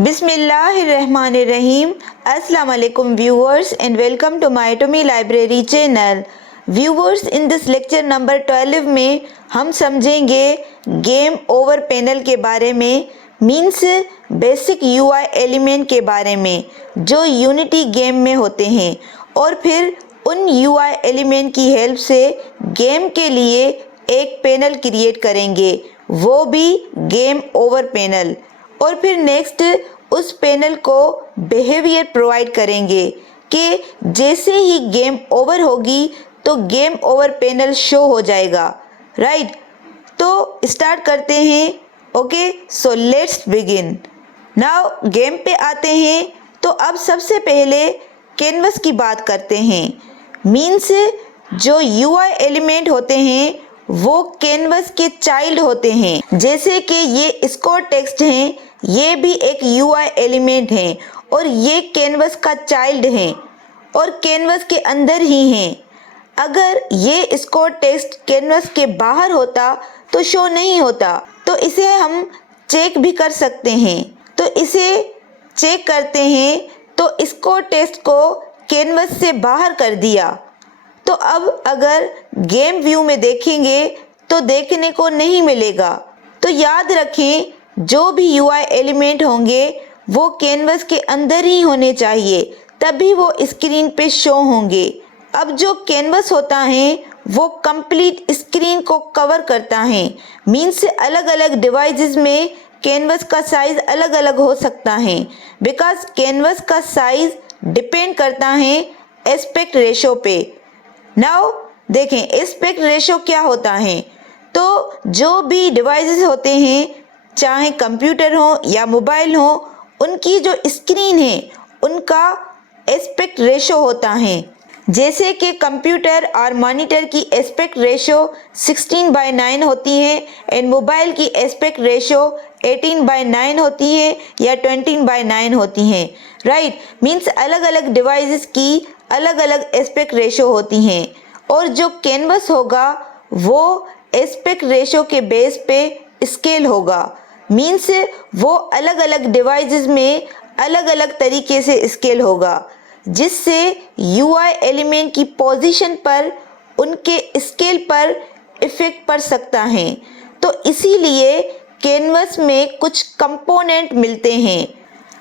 Bismillahirrahmanirrahim. Assalamu alaikum viewers and welcome to my Atomy Library channel. Viewers, in this lecture number 12 में हम समझेंगे game over panel के बारे में, means basic UI element के बारे में जो यूनिटी गेम में होते हैं, और फिर उन यूआई एलिमेंट की हेल्प से गेम के लिए एक पैनल क्रिएट करेंगे, वो भी गेम ओवर पैनल। और फिर नेक्स्ट उस पैनल को बिहेवियर प्रोवाइड करेंगे कि जैसे ही गेम ओवर होगी तो गेम ओवर पैनल शो हो जाएगा, राइट। तो स्टार्ट करते हैं। Okay, so let's begin. Now game पे आते हैं। तो अब सबसे पहले कैनवस की बात करते हैं। मीन्स जो यूआई एलिमेंट होते हैं वो कैनवस के चाइल्ड होते हैं। जैसे कि ये स्कोर टेक्स्ट हैं, ये भी एक यूआई एलिमेंट हैं और ये कैनवस का चाइल्ड हैं और कैनवस के अंदर ही हैं। अगर ये स्कोर टेक्स्ट कैनवस के बाहर होता तो शो नहीं होता। तो इसे हम चेक भी कर सकते हैं। तो इसे चेक करते हैं। तो स्कोर टेक्स्ट को कैनवस से बाहर कर दिया। तो अब अगर गेम व्यू में देखेंगे तो देखने को नहीं मिलेगा। तो याद रखें, जो भी यूआई एलिमेंट होंगे वो कैनवस के अंदर ही होने चाहिए, तभी वो स्क्रीन पे शो होंगे। अब जो कैनवस होता है वो कंप्लीट स्क्रीन को कवर करता है। मीन्स अलग अलग डिवाइसेस में कैनवस का साइज अलग अलग हो सकता है, बिकॉज कैनवस का साइज डिपेंड करता है एस्पेक्ट रेशो पे। नाउ देखें एस्पेक्ट रेशो क्या होता है। तो जो भी डिवाइसेस होते हैं, चाहे कंप्यूटर हो या मोबाइल हो, उनकी जो स्क्रीन है उनका एस्पेक्ट रेशो होता है। जैसे कि कंप्यूटर और मॉनिटर की एस्पेक्ट रेशो 16:9 होती है एंड मोबाइल की एस्पेक्ट रेशो 18:9 होती है या 20:9 होती है, राइट। मीन्स अलग अलग डिवाइसेस की अलग अलग एस्पेक्ट रेशो होती हैं। और जो कैनवस होगा वो एस्पेक्ट रेशो के बेस पे स्केल होगा। मीन्स वो अलग अलग डिवाइसेस में अलग अलग तरीके से स्केल होगा, जिससे यूआई एलिमेंट की पोजीशन पर उनके स्केल पर इफेक्ट पड़ सकता है। तो इसीलिए कैनवस में कुछ कंपोनेंट मिलते हैं।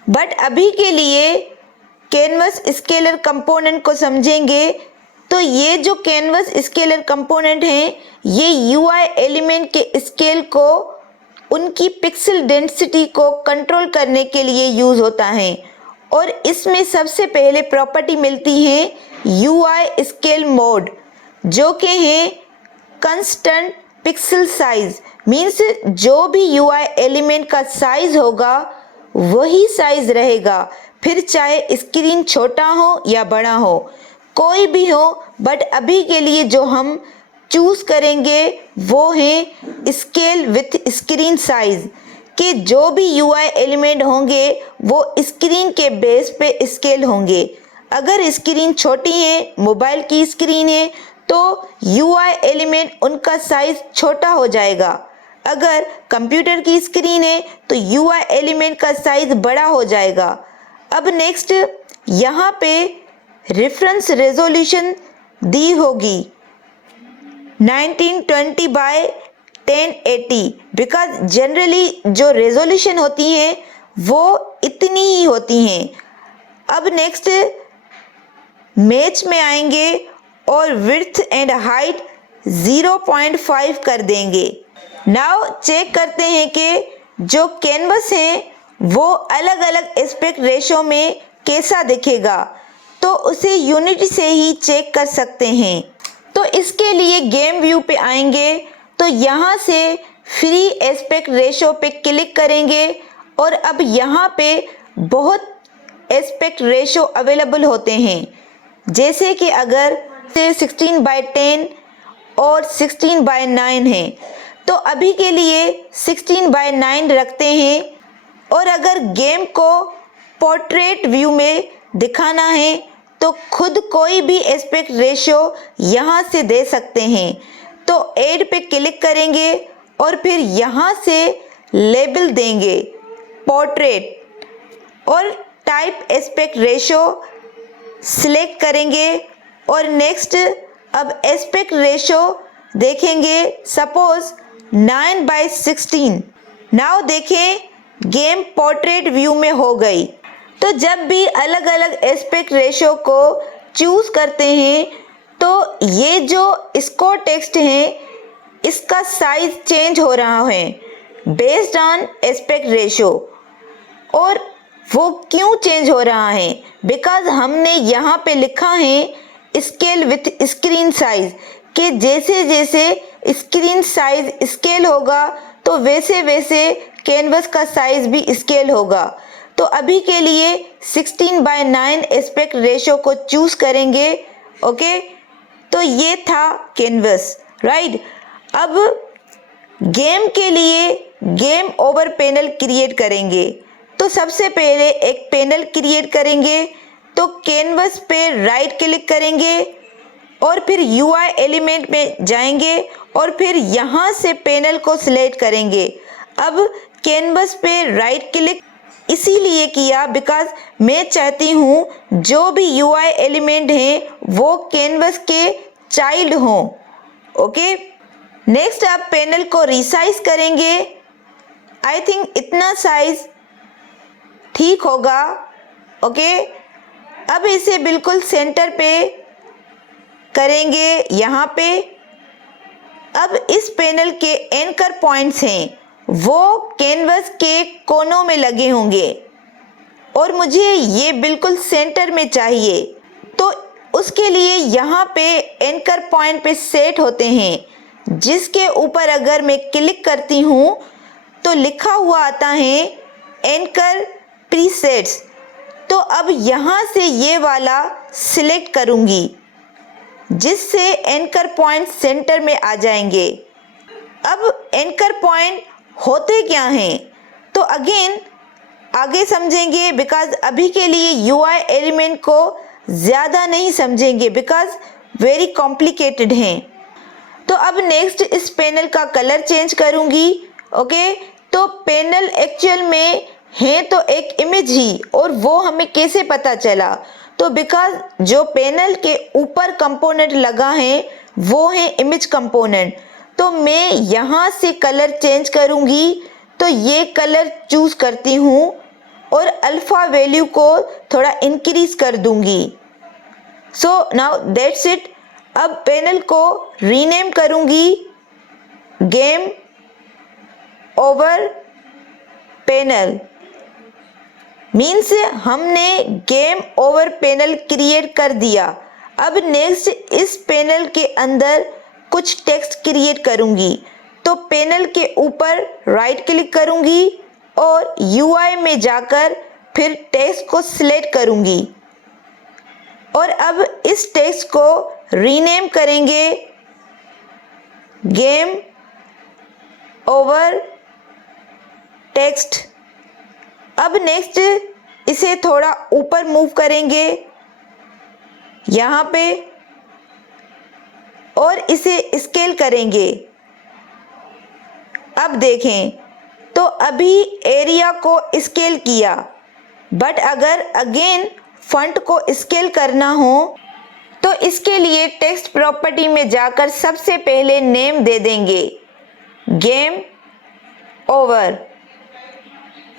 बट अभी के लिए कैनवस स्केलर कंपोनेंट को समझेंगे। तो ये जो कैनवस स्केलर कंपोनेंट हैं, ये यूआई एलिमेंट के स्केल को, उनकी पिक्सल डेंसिटी को कंट्रोल करने के लिए यूज होता है। और इसमें सबसे पहले प्रॉपर्टी मिलती है यूआई स्केल मोड, जो कि है कांस्टेंट पिक्सल साइज। मीन्स जो भी यूआई एलिमेंट का साइज होगा वही साइज रहेगा, फिर चाहे स्क्रीन छोटा हो या बड़ा हो, कोई भी हो। बट अभी के लिए जो हम चूज करेंगे वो है स्केल विथ स्क्रीन साइज, कि जो भी यूआई एलिमेंट होंगे वो स्क्रीन के बेस पे स्केल होंगे। अगर स्क्रीन छोटी है, मोबाइल की स्क्रीन है, तो यूआई एलिमेंट उनका साइज छोटा हो जाएगा। अगर कंप्यूटर की स्क्रीन है तो यूआई एलिमेंट का साइज बड़ा हो जाएगा। अब नेक्स्ट यहाँ पे रेफरेंस रेजोल्यूशन दी होगी 1920 बाय 1080, बिकॉज जनरली जो रेजोल्यूशन होती है वो इतनी ही होती हैं। अब नेक्स्ट मैच में आएंगे और विड्थ एंड हाइट 0.5 कर देंगे। नाउ चेक करते हैं कि जो कैनवस है वो अलग अलग एस्पेक्ट रेशो में कैसा दिखेगा। तो उसे यूनिटी से ही चेक कर सकते हैं। तो इसके लिए गेम व्यू पे आएंगे। तो यहाँ से फ्री एस्पेक्ट रेशो पे क्लिक करेंगे और अब यहाँ पे बहुत एस्पेक्ट रेशो अवेलेबल होते हैं। जैसे कि अगर 16:10 और 16:9 है, तो अभी के लिए 16:9 रखते हैं। और अगर गेम को पोर्ट्रेट व्यू में दिखाना है तो खुद कोई भी एस्पेक्ट रेशो यहाँ से दे सकते हैं। तो ऐड पे क्लिक करेंगे और फिर यहाँ से लेबल देंगे पोर्ट्रेट। और टाइप एस्पेक्ट रेशो सिलेक्ट करेंगे और नेक्स्ट अब एस्पेक्ट रेशो देखेंगे, सपोज 9:16। नाउ देखें गेम पोर्ट्रेट व्यू में हो गई। तो जब भी अलग अलग एस्पेक्ट रेशो को चूज़ करते हैं तो ये जो स्कोर टेक्स्ट है इसका साइज चेंज हो रहा है बेस्ड ऑन एस्पेक्ट रेशो। और वो क्यों चेंज हो रहा है? बिकॉज हमने यहाँ पे लिखा है स्केल विथ स्क्रीन साइज कि जैसे जैसे स्क्रीन साइज स्केल होगा तो वैसे वैसे कैनवस का साइज भी स्केल होगा। तो अभी के लिए 16:9 एस्पेक्ट रेशो को चूज करेंगे। ओके, तो ये था कैनवस, राइट। अब गेम के लिए गेम ओवर पैनल क्रिएट करेंगे। तो सबसे पहले एक पैनल क्रिएट करेंगे, तो कैनवस पे राइट क्लिक करेंगे और फिर UI एलिमेंट में जाएंगे और फिर यहाँ से पैनल को सिलेक्ट करेंगे। अब कैनवस पे राइट क्लिक इसीलिए किया बिकॉज मैं चाहती हूँ जो भी UI एलिमेंट हैं वो कैनवस के चाइल्ड हों। ओके, नेक्स्ट आप पैनल को रिसाइज करेंगे। आई थिंक इतना साइज ठीक होगा। ओके, अब इसे बिल्कुल सेंटर पे करेंगे यहाँ पे। अब इस पैनल के एंकर पॉइंट्स हैं वो कैनवस के कोनों में लगे होंगे और मुझे ये बिल्कुल सेंटर में चाहिए। तो उसके लिए यहाँ पे एंकर पॉइंट पे सेट होते हैं जिसके ऊपर अगर मैं क्लिक करती हूँ तो लिखा हुआ आता है एंकर प्रीसेट्स। तो अब यहाँ से ये वाला सिलेक्ट करूँगी जिससे एंकर पॉइंट सेंटर में आ जाएंगे। अब एंकर पॉइंट होते क्या हैं तो अगेन आगे समझेंगे बिकॉज अभी के लिए UI एलिमेंट को ज़्यादा नहीं समझेंगे बिकॉज वेरी कॉम्प्लिकेटेड हैं। तो अब नेक्स्ट इस पैनल का कलर चेंज करूँगी। ओके, तो पैनल एक्चुअल में है तो एक इमेज ही, और वो हमें कैसे पता चला? तो बिकॉज जो पैनल के ऊपर कंपोनेंट लगा है वो है इमेज कंपोनेंट। तो मैं यहाँ से कलर चेंज करूँगी, तो ये कलर चूज़ करती हूँ और अल्फ़ा वैल्यू को थोड़ा इंक्रीज कर दूँगी। So now that's it. अब पैनल को रीनेम करूँगी गेम ओवर पैनल। मीन्स हमने गेम ओवर पैनल क्रिएट कर दिया। अब नेक्स्ट इस पैनल के अंदर कुछ टेक्स्ट क्रिएट करूँगी। तो पैनल के ऊपर राइट क्लिक करूँगी और UI में जाकर फिर टेक्स्ट को सिलेक्ट करूँगी और अब इस टेक्स्ट को रीनेम करेंगे गेम ओवर टेक्स्ट। अब नेक्स्ट इसे थोड़ा ऊपर मूव करेंगे यहाँ पे और इसे स्केल करेंगे। अब देखें तो अभी एरिया को स्केल किया, बट अगर अगेन फॉन्ट को स्केल करना हो तो इसके लिए टेक्स्ट प्रॉपर्टी में जाकर सबसे पहले नेम दे देंगे गेम ओवर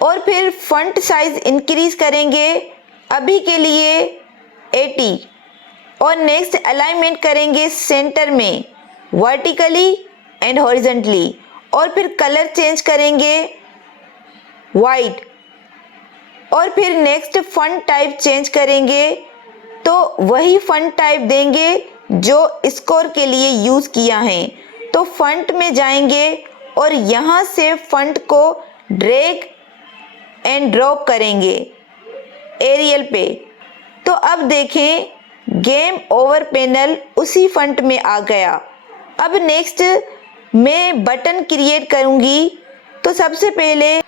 और फिर फॉन्ट साइज इंक्रीज करेंगे अभी के लिए 80 और नेक्स्ट अलाइनमेंट करेंगे सेंटर में वर्टिकली एंड हॉरिजॉन्टली और फिर कलर चेंज करेंगे वाइट और फिर नेक्स्ट फॉन्ट टाइप चेंज करेंगे तो वही फॉन्ट टाइप देंगे जो स्कोर के लिए यूज़ किया है। तो फॉन्ट में जाएंगे और यहाँ से फॉन्ट को ड्रैग एंड ड्रॉप करेंगे एरियल पे। तो अब देखें गेम ओवर पैनल उसी फॉन्ट में आ गया। अब नेक्स्ट मैं बटन क्रिएट करूँगी। तो सबसे पहले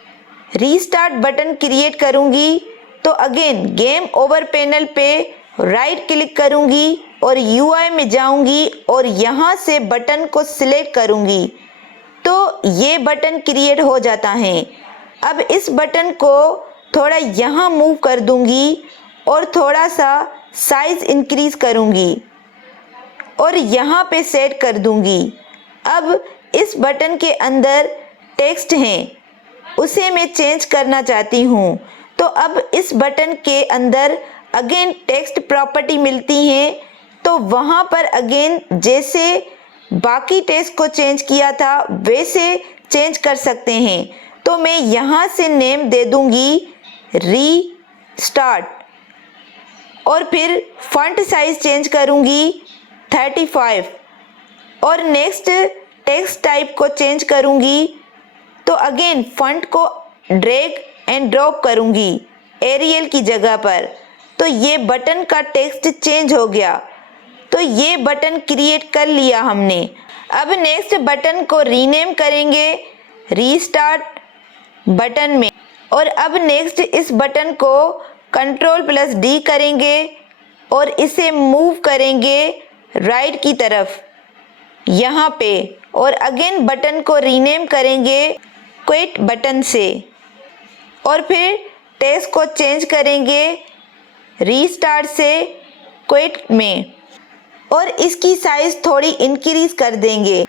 रीस्टार्ट बटन क्रिएट करूँगी। तो अगेन गेम ओवर पैनल पे राइट क्लिक करूँगी और UI में जाऊँगी और यहाँ से बटन को सिलेक्ट करूँगी तो ये बटन क्रिएट हो जाता है। अब इस बटन को थोड़ा यहाँ मूव कर दूंगी और थोड़ा सा साइज इंक्रीज करूंगी और यहाँ पे सेट कर दूंगी। अब इस बटन के अंदर टेक्स्ट हैं, उसे मैं चेंज करना चाहती हूँ। तो अब इस बटन के अंदर अगेन टेक्स्ट प्रॉपर्टी मिलती है, तो वहाँ पर अगेन जैसे बाकी टेक्स्ट को चेंज किया था वैसे चेंज कर सकते हैं। तो मैं यहाँ से नेम दे दूँगी रीस्टार्ट और फिर फॉन्ट साइज चेंज करूँगी 35 और नेक्स्ट टेक्स्ट टाइप को चेंज करूँगी। तो अगेन फॉन्ट को ड्रैग एंड ड्रॉप करूँगी एरियल की जगह पर। तो ये बटन का टेक्स्ट चेंज हो गया। तो ये बटन क्रिएट कर लिया हमने। अब नेक्स्ट बटन को रीनेम करेंगे रीस्टार्ट बटन में और अब नेक्स्ट इस बटन को Ctrl+D करेंगे और इसे मूव करेंगे राइट की तरफ यहाँ पे और अगेन बटन को रीनेम करेंगे क्विट बटन से और फिर टेक्स्ट को चेंज करेंगे रीस्टार्ट से क्विट में और इसकी साइज थोड़ी इंक्रीज कर देंगे।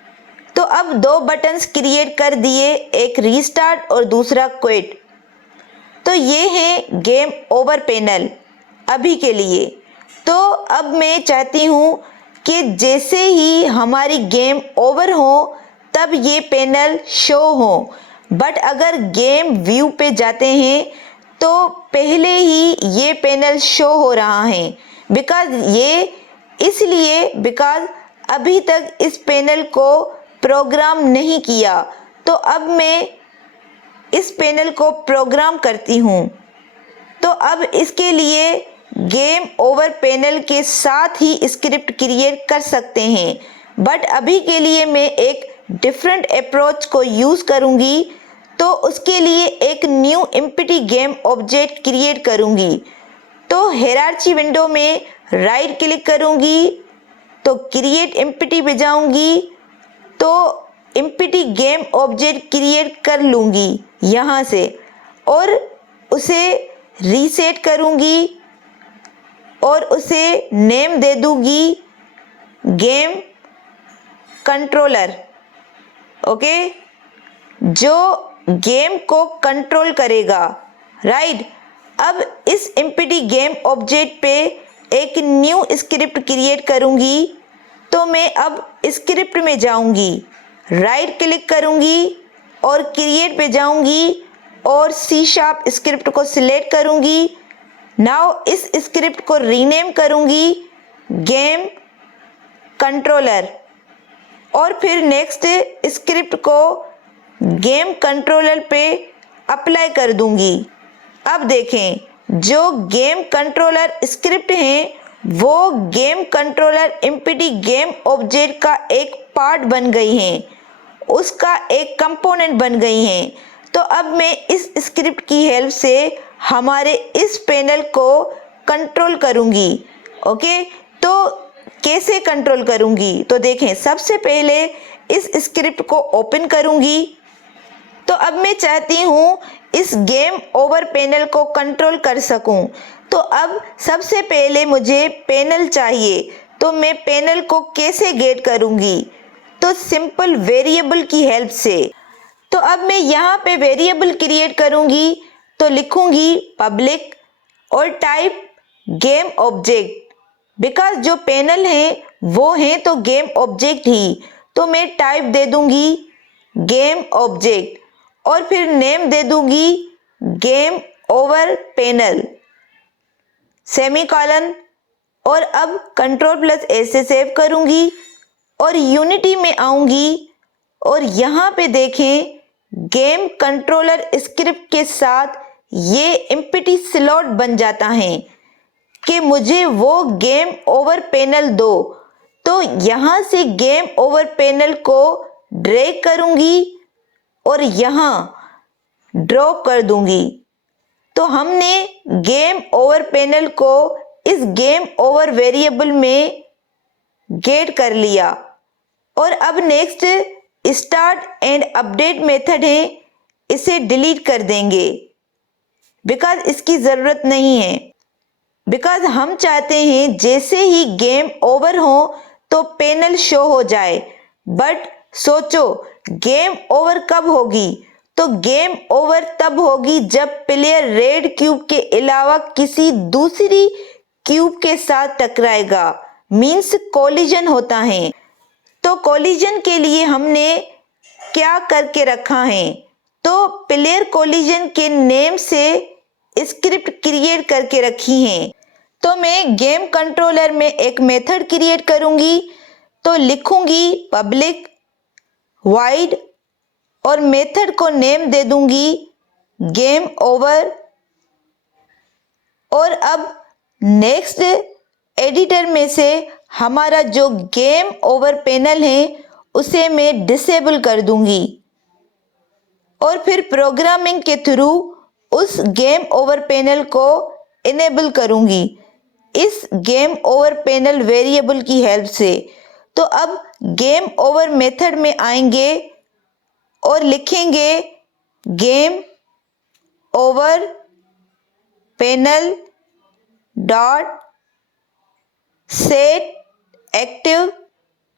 तो अब दो बटन्स क्रिएट कर दिए, एक रीस्टार्ट और दूसरा क्विट। तो ये है गेम ओवर पैनल अभी के लिए। तो अब मैं चाहती हूँ कि जैसे ही हमारी गेम ओवर हो तब ये पैनल शो हो, बट अगर गेम व्यू पे जाते हैं तो पहले ही ये पैनल शो हो रहा है। बिकॉज अभी तक इस पैनल को प्रोग्राम नहीं किया। तो अब मैं इस पैनल को प्रोग्राम करती हूँ। तो अब इसके लिए गेम ओवर पैनल के साथ ही स्क्रिप्ट क्रिएट कर सकते हैं, बट अभी के लिए मैं एक डिफरेंट अप्रोच को यूज़ करूँगी। तो उसके लिए एक new empty game object create करूँगी। तो हायरार्की विंडो में राइट क्लिक करूँगी तो क्रिएट एम्प्टी पे जाऊँगी तो एम्प्टी गेम ऑब्जेक्ट क्रिएट कर लूँगी यहाँ से और उसे रीसेट करूँगी और उसे नेम दे दूँगी गेम कंट्रोलर। ओके, जो गेम को कंट्रोल करेगा, राइट। अब इस एम्प्टी गेम ऑब्जेक्ट पे एक न्यू स्क्रिप्ट क्रिएट करूँगी। तो मैं अब स्क्रिप्ट में जाऊँगी, राइट क्लिक करूँगी और क्रिएट पे जाऊँगी और C# स्क्रिप्ट को सिलेक्ट करूँगी। नाउ इस स्क्रिप्ट को रीनेम करूँगी गेम कंट्रोलर और फिर नेक्स्ट स्क्रिप्ट को गेम कंट्रोलर पे अप्लाई कर दूँगी। अब देखें, जो गेम कंट्रोलर स्क्रिप्ट है वो game controller empty game object का एक पार्ट बन गई हैं, उसका एक कंपोनेंट बन गई हैं। तो अब मैं इस स्क्रिप्ट की हेल्प से हमारे इस पैनल को कंट्रोल करूँगी। ओके, तो कैसे कंट्रोल करूँगी? तो देखें, सबसे पहले इस स्क्रिप्ट को ओपन करूँगी। तो अब मैं चाहती हूँ इस गेम ओवर पैनल को कंट्रोल कर सकूँ। तो अब सबसे पहले मुझे पैनल चाहिए। तो मैं पैनल को कैसे गेट करूँगी? तो सिंपल वेरिएबल की हेल्प से। तो अब मैं यहाँ पे वेरिएबल क्रिएट करूँगी। तो लिखूँगी पब्लिक और टाइप गेम ऑब्जेक्ट, बिकॉज जो पैनल है वो है तो गेम ऑब्जेक्ट ही। तो मैं टाइप दे दूँगी गेम ऑब्जेक्ट और फिर नेम दे दूँगी गेम ओवर पैनल सेमीकोलन और अब Ctrl+S से सेव करूँगी और यूनिटी में आऊँगी और यहाँ पे देखें गेम कंट्रोलर स्क्रिप्ट के साथ ये एम्प्टी स्लॉट बन जाता है कि मुझे वो गेम ओवर पैनल दो। तो यहाँ से गेम ओवर पैनल को ड्रैग करूँगी और यहाँ ड्रॉप कर दूँगी। तो हमने गेम ओवर पैनल को इस गेम ओवर वेरिएबल में गेट कर लिया और अब next start and update method है, इसे डिलीट कर देंगे। बिकॉज इसकी ज़रूरत नहीं है, बिकॉज हम चाहते हैं जैसे ही गेम ओवर हो तो पैनल शो हो जाए। बट सोचो गेम ओवर कब होगी? तो गेम ओवर तब होगी जब प्लेयर रेड क्यूब के अलावा किसी दूसरी क्यूब के साथ टकराएगा, मीन्स कोलिजन होता है। तो कोलिजन के लिए हमने क्या करके रखा है? तो प्लेयर कोलिजन के नेम से स्क्रिप्ट क्रिएट करके रखी है। तो मैं गेम कंट्रोलर में एक मेथड क्रिएट करूंगी, तो लिखूंगी पब्लिक वाइड और मेथड को नेम दे दूंगी गेम ओवर। और अब नेक्स्ट एडिटर में से हमारा जो गेम ओवर पैनल है उसे मैं डिसेबल कर दूंगी और फिर प्रोग्रामिंग के थ्रू उस गेम ओवर पैनल को इनेबल करूंगी इस गेम ओवर पैनल वेरिएबल की हेल्प से। तो अब गेम ओवर मेथड में आएंगे और लिखेंगे game over panel dot set active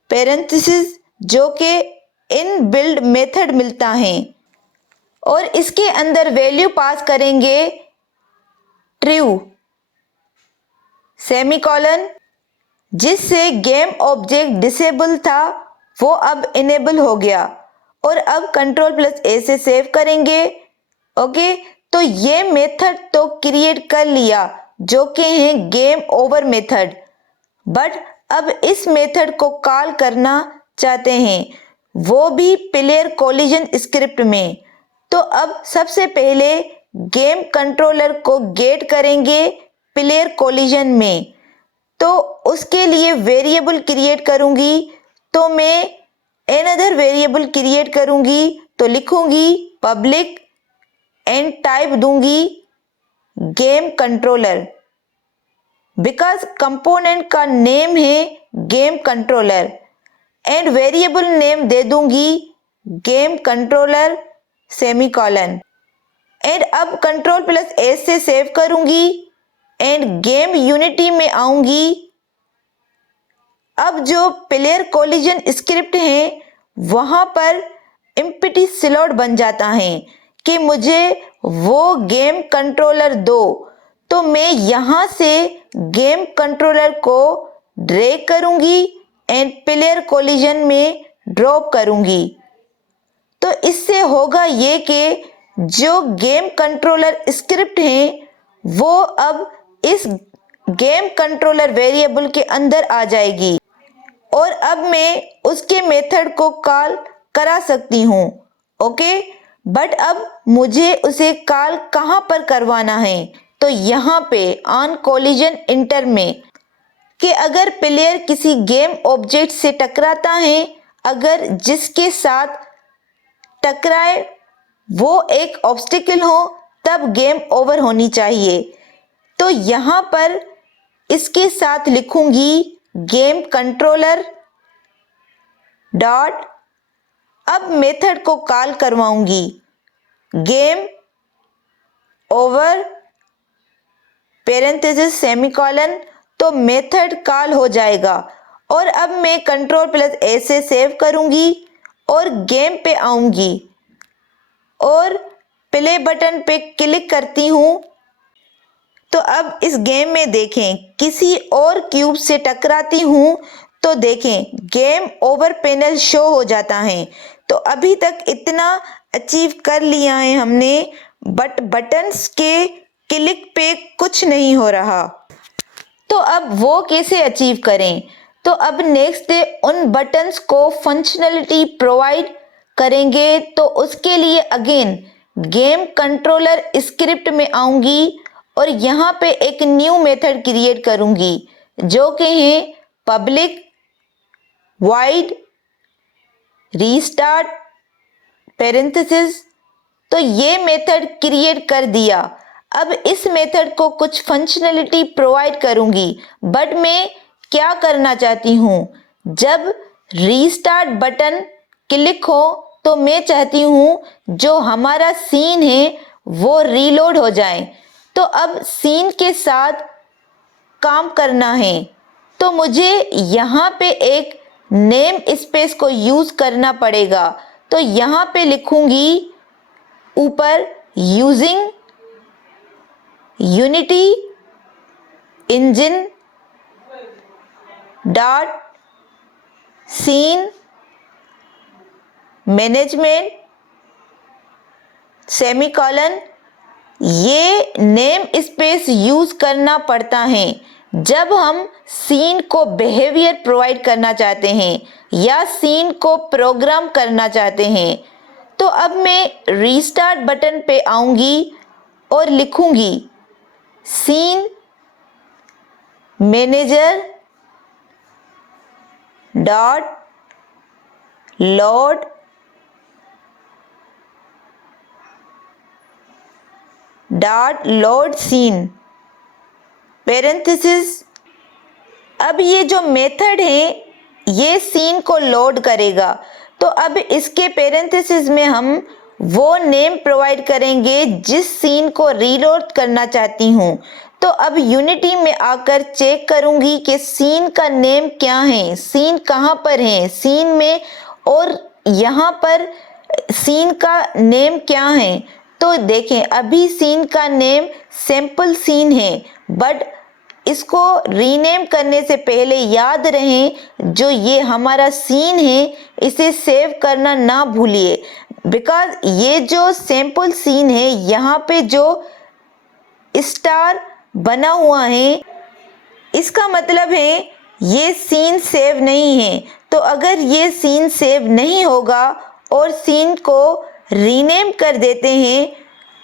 parenthesis, जो कि इन बिल्ड मेथड मिलता है, और इसके अंदर वैल्यू पास करेंगे ट्रू सेमीकोलन, जिससे गेम ऑब्जेक्ट डिसेबल था वो अब इनेबल हो गया। और अब Ctrl+A से सेव करेंगे। ओके, तो ये मेथड तो क्रिएट कर लिया जो कि है गेम ओवर मेथड, बट अब इस मेथड को कॉल करना चाहते हैं वो भी प्लेयर कोलिजन स्क्रिप्ट में। तो अब सबसे पहले गेम कंट्रोलर को गेट करेंगे प्लेयर कोलिजन में, तो उसके लिए वेरिएबल क्रिएट करूंगी। तो मैं अनदर वेरिएबल क्रिएट करूंगी, तो लिखूंगी पब्लिक एंड टाइप दूंगी गेम कंट्रोलर, बिकॉज कंपोनेंट का नेम है game controller, and variable name दे दूंगी गेम कंट्रोलर सेमीकोलन। एंड अब Ctrl+A से सेव करूंगी एंड गेम यूनिटी में आऊंगी। अब जो प्लेयर कोलिजन स्क्रिप्ट है वहां पर एम्प्टी स्लॉट बन जाता है कि मुझे वो गेम कंट्रोलर दो। तो मैं यहां से गेम कंट्रोलर को ड्रैग करूंगी एंड प्लेयर कोलिजन में ड्रॉप करूंगी। तो इससे होगा ये कि जो गेम कंट्रोलर स्क्रिप्ट है वो अब इस गेम कंट्रोलर वेरिएबल के अंदर आ जाएगी और अब मैं उसके मेथड को कॉल करा सकती हूँ। ओके, बट अब मुझे उसे कॉल कहाँ पर करवाना है? तो यहाँ पे ऑन कोलिजन इंटर में कि अगर प्लेयर किसी गेम ऑब्जेक्ट से टकराता है, अगर जिसके साथ टकराए वो एक ऑब्स्टिकल हो, तब गेम ओवर होनी चाहिए। तो यहाँ पर इसके साथ लिखूंगी गेम कंट्रोलर डॉट, अब मेथड को कॉल करवाऊंगी गेम ओवर पैरेंथेसिस सेमीकोलन, तो मेथड कॉल हो जाएगा। और अब मैं Ctrl+A से सेव करूंगी और गेम पे आऊंगी और प्ले बटन पे क्लिक करती हूँ। तो अब इस गेम में देखें किसी और क्यूब से टकराती हूँ तो देखें गेम ओवर पैनल शो हो जाता है। तो अभी तक इतना अचीव कर लिया है हमने, बट बटन्स के क्लिक पे कुछ नहीं हो रहा। तो अब वो कैसे अचीव करें? तो अब नेक्स्ट डे उन बटन्स को फंक्शनलिटी प्रोवाइड करेंगे। तो उसके लिए अगेन गेम कंट्रोलर स्क्रिप्ट में आऊंगी और यहाँ पे एक न्यू मेथड क्रिएट करूंगी जो कि है पब्लिक वाइड रीस्टार्ट पैरेंथेसिस। तो ये मेथड क्रिएट कर दिया। अब इस मेथड को कुछ फंक्शनलिटी प्रोवाइड करूंगी, बट मैं क्या करना चाहती हूँ, जब रीस्टार्ट बटन क्लिक हो तो मैं चाहती हूँ जो हमारा सीन है वो रीलोड हो जाएं। तो अब सीन के साथ काम करना है, तो मुझे यहाँ पे एक नेम स्पेस को यूज करना पड़ेगा। तो यहाँ पे लिखूंगी ऊपर using unity engine dot scene management semicolon. ये नेम स्पेस यूज करना पड़ता है जब हम सीन को बिहेवियर प्रोवाइड करना चाहते हैं या सीन को प्रोग्राम करना चाहते हैं। तो अब मैं रीस्टार्ट बटन पे आऊंगी और लिखूंगी scene manager dot load scene parenthesis. अब ये जो मेथड है ये सीन को लोड करेगा। तो अब इसके पैरेंथेसिस में हम वो नेम प्रोवाइड करेंगे जिस सीन को रीलोड करना चाहती हूँ। तो अब यूनिटी में आकर चेक करूँगी कि सीन का नेम क्या है, सीन कहाँ पर है सीन में, और यहाँ पर सीन का नेम क्या है। तो देखें अभी सीन का नेम सैंपल सीन है, बट इसको रीनेम करने से पहले याद रहे जो ये हमारा सीन है इसे सेव करना ना भूलिए, बिकॉज ये जो सैंपल सीन है यहाँ पे जो स्टार बना हुआ है इसका मतलब है ये सीन सेव नहीं है। तो अगर ये सीन सेव नहीं होगा और सीन को रीनेम कर देते हैं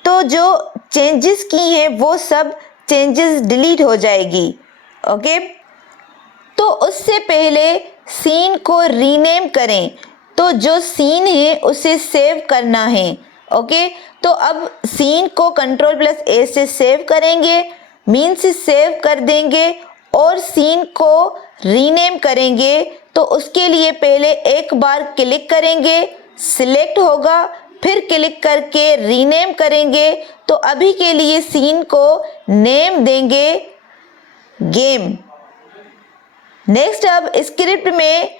तो जो चेंजेस की हैं वो सब चेंजेस डिलीट हो जाएगी। ओके, तो उससे पहले सीन को रीनेम करें। तो जो सीन है उसे सेव करना है। ओके, तो अब सीन को Ctrl+A से सेव करेंगे, मीन्स सेव कर देंगे और सीन को रीनेम करेंगे। तो उसके लिए पहले एक बार क्लिक करेंगे, सिलेक्ट होगा, फिर क्लिक करके रीनेम करेंगे। तो अभी के लिए सीन को नेम देंगे गेम। नेक्स्ट अब स्क्रिप्ट में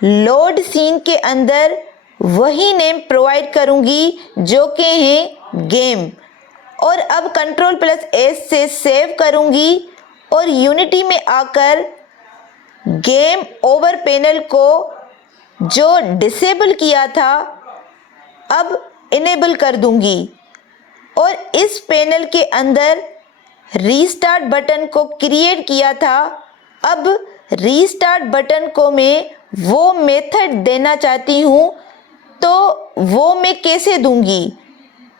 लोड सीन के अंदर वही नेम प्रोवाइड करूंगी जो कि है गेम, और अब Ctrl+S से सेव करूंगी और यूनिटी में आकर गेम ओवर पैनल को जो डिसेबल किया था अब इनेबल कर दूंगी, और इस पैनल के अंदर रीस्टार्ट बटन को क्रिएट किया था। अब रीस्टार्ट बटन को मैं वो मेथड देना चाहती हूँ, तो वो मैं कैसे दूंगी।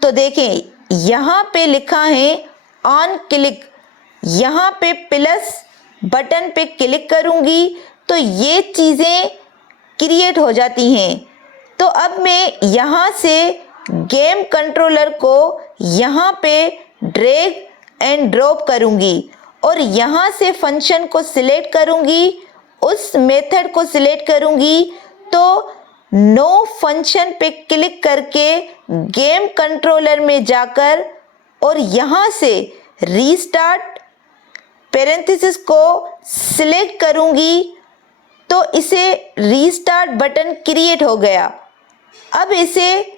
तो देखें यहाँ पे लिखा है ऑन क्लिक, यहाँ पे प्लस बटन पे क्लिक करूँगी तो ये चीज़ें क्रिएट हो जाती हैं। तो अब मैं यहाँ से गेम कंट्रोलर को यहाँ पे ड्रैग एंड ड्रॉप करूँगी और यहाँ से फंक्शन को सिलेक्ट करूँगी, उस मेथड को सिलेक्ट करूँगी। तो नो फंक्शन पे क्लिक करके गेम कंट्रोलर में जाकर और यहाँ से रीस्टार्ट पैरेंथेसिस को सिलेक्ट करूँगी तो इसे रीस्टार्ट बटन क्रिएट हो गया। अब इसे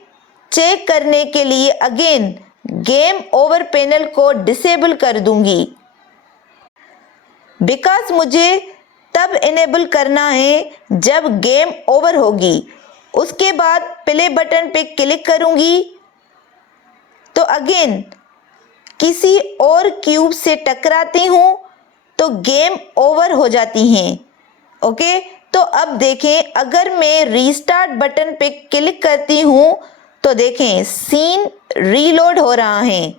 चेक करने के लिए अगेन गेम ओवर पैनल को डिसेबल कर दूंगी, बिकॉज मुझे तब इनेबल करना है जब गेम ओवर होगी। उसके बाद प्ले बटन पे क्लिक करूंगी तो अगेन किसी और क्यूब से टकराती हूँ तो गेम ओवर हो जाती हैं। ओके, तो अब देखें अगर मैं रीस्टार्ट बटन पे क्लिक करती हूँ तो देखें सीन रीलोड हो रहा है,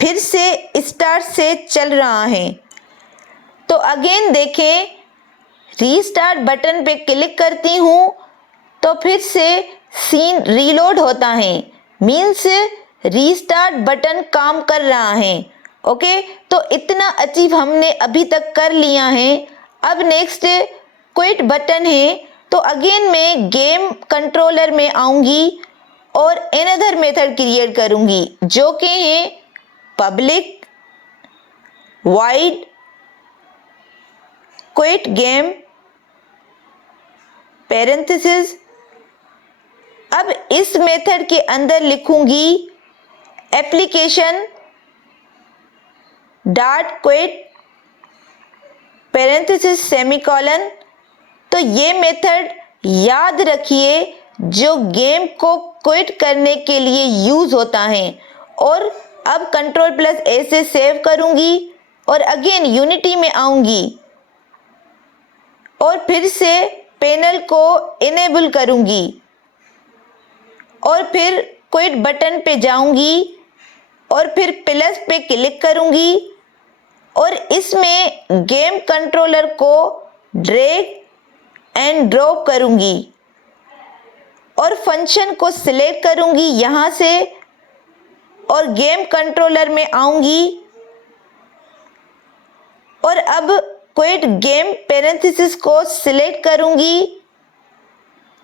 फिर से स्टार्ट से चल रहा है। तो अगेन देखें रीस्टार्ट बटन पे क्लिक करती हूँ तो फिर से सीन रीलोड होता है, मीन्स रीस्टार्ट बटन काम कर रहा है। ओके, तो इतना अचीव हमने अभी तक कर लिया है। अब नेक्स्ट क्विट बटन है, तो अगेन मैं गेम कंट्रोलर में आऊँगी और अनदर मेथड क्रिएट करूंगी जो कि है public wide quit game parenthesis. अब इस मेथड के अंदर लिखूंगी application dot quit parenthesis semicolon. तो ये मेथड याद रखिए जो गेम को क्विट करने के लिए यूज होता है। और अब Ctrl+A से सेव करूंगी और अगेन यूनिटी में आऊंगी और फिर से पैनल को इनेबल करूंगी और फिर क्विट बटन पे जाऊंगी और फिर प्लस पे क्लिक करूंगी और इसमें गेम कंट्रोलर को ड्रैग एंड ड्रॉप करूंगी और फंक्शन को सिलेक्ट करूंगी यहां से और गेम कंट्रोलर में आऊंगी और अब क्विट गेम पैरेंथेसिस को सिलेक्ट करूंगी।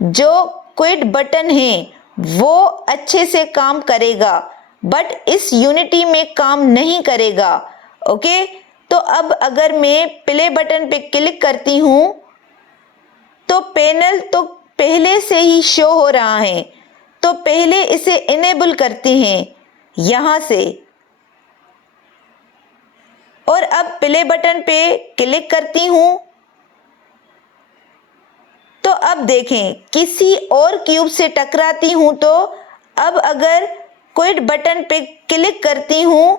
जो क्विट बटन है वो अच्छे से काम करेगा बट इस यूनिटी में काम नहीं करेगा। ओके, तो अब अगर मैं प्ले बटन पे क्लिक करती हूं तो पैनल तो पहले से ही शो हो रहा है। तो पहले इसे इनेबल करते हैं यहां से और अब प्ले बटन पे क्लिक करती हूं तो अब देखें किसी और क्यूब से टकराती हूं। तो अब अगर क्विट बटन पे क्लिक करती हूं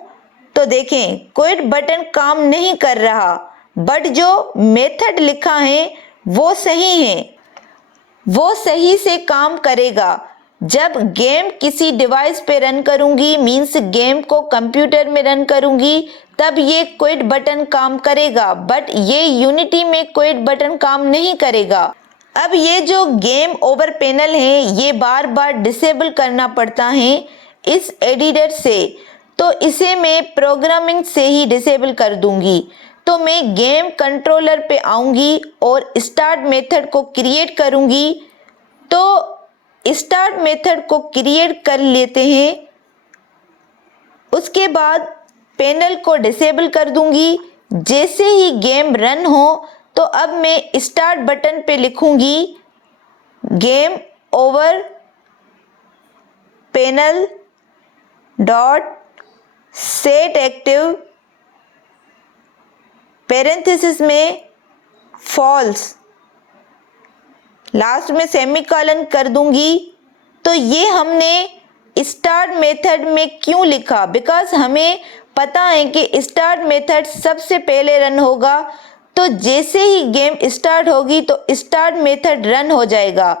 तो देखें क्विट बटन काम नहीं कर रहा बट जो मेथड लिखा है वो सही है, वो सही से काम करेगा। जब गेम किसी डिवाइस पे रन करूंगी मींस गेम को कंप्यूटर में रन करूंगी तब ये क्विट बटन काम करेगा बट ये यूनिटी में क्विट बटन काम नहीं करेगा। अब ये जो गेम ओवर पैनल है ये बार बार डिसेबल करना पड़ता है इस एडिटर से। तो इसे मैं प्रोग्रामिंग से ही डिसेबल कर दूंगी। तो मैं गेम कंट्रोलर पे आऊंगी और स्टार्ट मेथड को क्रिएट करूंगी। तो स्टार्ट मेथड को क्रिएट कर लेते हैं, उसके बाद पैनल को डिसेबल कर दूंगी। जैसे ही गेम रन हो तो अब मैं स्टार्ट बटन पे लिखूंगी game over panel dot set active parenthesis में फॉल्स, लास्ट में सेमीकोलन कर दूंगी। तो ये हमने स्टार्ट मेथड में क्यों लिखा, बिकॉज हमें पता है कि स्टार्ट मेथड सबसे पहले रन होगा। तो जैसे ही गेम स्टार्ट होगी तो स्टार्ट मेथड रन हो जाएगा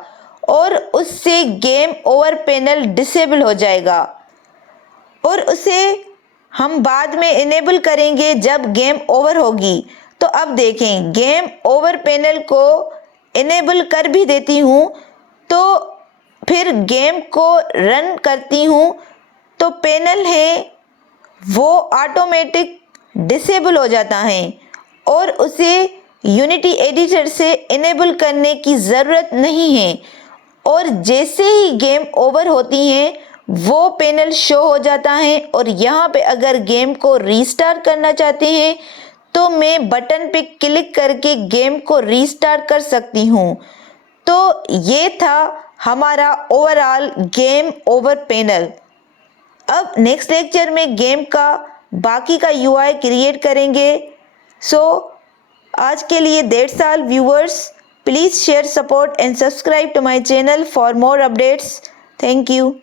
और उससे गेम ओवर पैनल डिसेबल हो जाएगा और उसे हम बाद में इनेबल करेंगे जब गेम ओवर होगी। तो अब देखें गेम ओवर पैनल को इनेबल कर भी देती हूँ तो फिर गेम को रन करती हूँ तो पैनल है वो ऑटोमेटिक डिसेबल हो जाता है और उसे यूनिटी एडिटर से इनेबल करने की ज़रूरत नहीं है। और जैसे ही गेम ओवर होती है वो पैनल शो हो जाता है और यहाँ पे अगर गेम को रीस्टार्ट करना चाहते हैं तो मैं बटन पे क्लिक करके गेम को रीस्टार्ट कर सकती हूँ। तो ये था हमारा ओवरऑल गेम ओवर पैनल। अब नेक्स्ट लेक्चर में गेम का बाकी का यूआई क्रिएट करेंगे। सो आज के लिए that's all viewers. Please share, support and subscribe to my channel for more updates. Thank you.